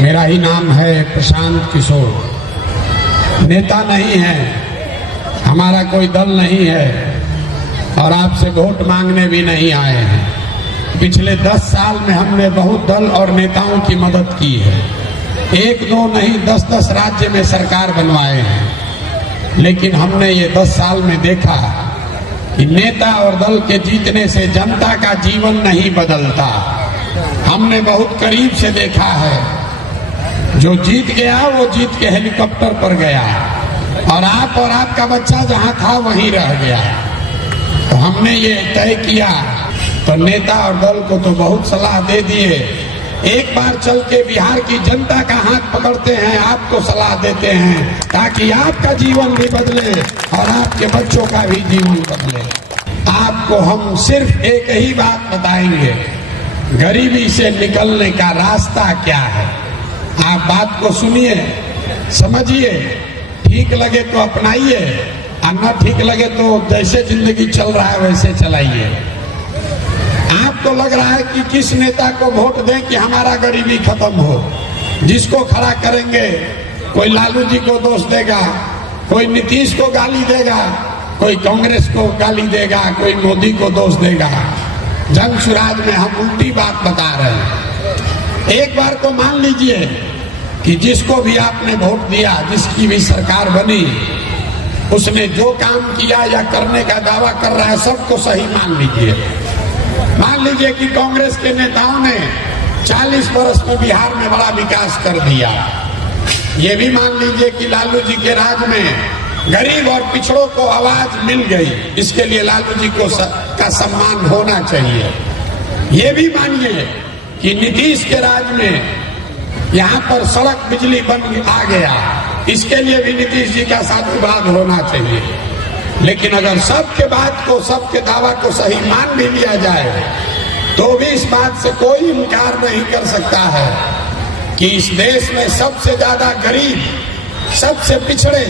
मेरा ही नाम है प्रशांत किशोर। नेता नहीं है, हमारा कोई दल नहीं है और आपसे वोट मांगने भी नहीं आए हैं। पिछले 10 साल में हमने बहुत दल और नेताओं की मदद की है। 1-2 नहीं 10-10 राज्य में सरकार बनवाए हैं। लेकिन हमने ये 10 साल में देखा कि नेता और दल के जीतने से जनता का जीवन नहीं बदलता। हमने बहुत करीब से देखा है, जो जीत गया वो जीत के हेलीकॉप्टर पर गया और आपका बच्चा जहां था वहीं रह गया। तो हमने ये तय किया, तो नेता और दल को तो बहुत सलाह दे दिए। एक बार चल के बिहार की जनता का हाथ पकड़ते हैं, आपको सलाह देते हैं ताकि आपका जीवन भी बदले और आपके बच्चों का भी जीवन बदले। आपको हम सिर्फ एक ही बात बताएंगे, गरीबी से निकलने का रास्ता क्या है। आप बात को सुनिए, समझिए, ठीक लगे तो अपनाइए और न ठीक लगे तो जैसे जिंदगी चल रहा है वैसे चलाइए। आपको लग रहा है कि किस नेता को वोट दें कि हमारा गरीबी खत्म हो। जिसको खड़ा करेंगे, कोई लालू जी को दोष देगा, कोई नीतीश को गाली देगा, कोई कांग्रेस को गाली देगा, कोई मोदी को दोष देगा। जन सुराज में हम उल्टी बात बता रहे हैं। एक बार तो मान लीजिए कि जिसको भी आपने वोट दिया, जिसकी भी सरकार बनी, उसने जो काम किया या करने का दावा कर रहा है सबको सही मान लीजिए। मान लीजिए कि कांग्रेस के नेताओं ने 40 वर्ष में बिहार में बड़ा विकास कर दिया। ये भी मान लीजिए कि लालू जी के राज में गरीब और पिछड़ों को आवाज मिल गई, इसके लिए लालू जी को का सम्मान होना चाहिए। ये भी मानिए कि नीतीश के राज में यहाँ पर सड़क बिजली बन आ गया, इसके लिए भी नीतीश जी का साधुवाद होना चाहिए। लेकिन अगर सबके बात को, सबके दावा को सही मान भी लिया जाए तो भी इस बात से कोई इनकार नहीं कर सकता है कि इस देश में सबसे ज्यादा गरीब, सबसे पिछड़े,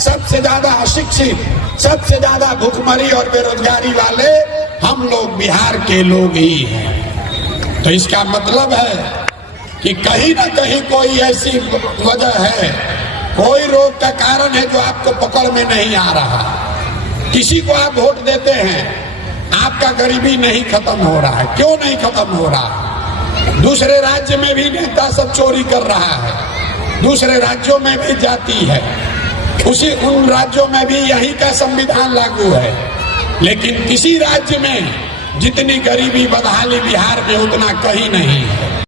सबसे ज्यादा अशिक्षित, सबसे ज्यादा भुखमरी और बेरोजगारी वाले हम लोग बिहार के लोग ही हैं। तो इसका मतलब है कि कहीं ना कहीं कोई ऐसी वजह है, कोई रोग का कारण है जो आपको पकड़ में नहीं आ रहा। किसी को आप वोट देते हैं, आपका गरीबी नहीं खत्म हो रहा है। क्यों नहीं खत्म हो रहा? दूसरे राज्य में भी नेता सब चोरी कर रहा है, दूसरे राज्यों में भी जाती है, उन राज्यों में भी यही का संविधान लागू है। लेकिन किसी राज्य में जितनी गरीबी बदहाली बिहार में उतना कहीं नहीं है।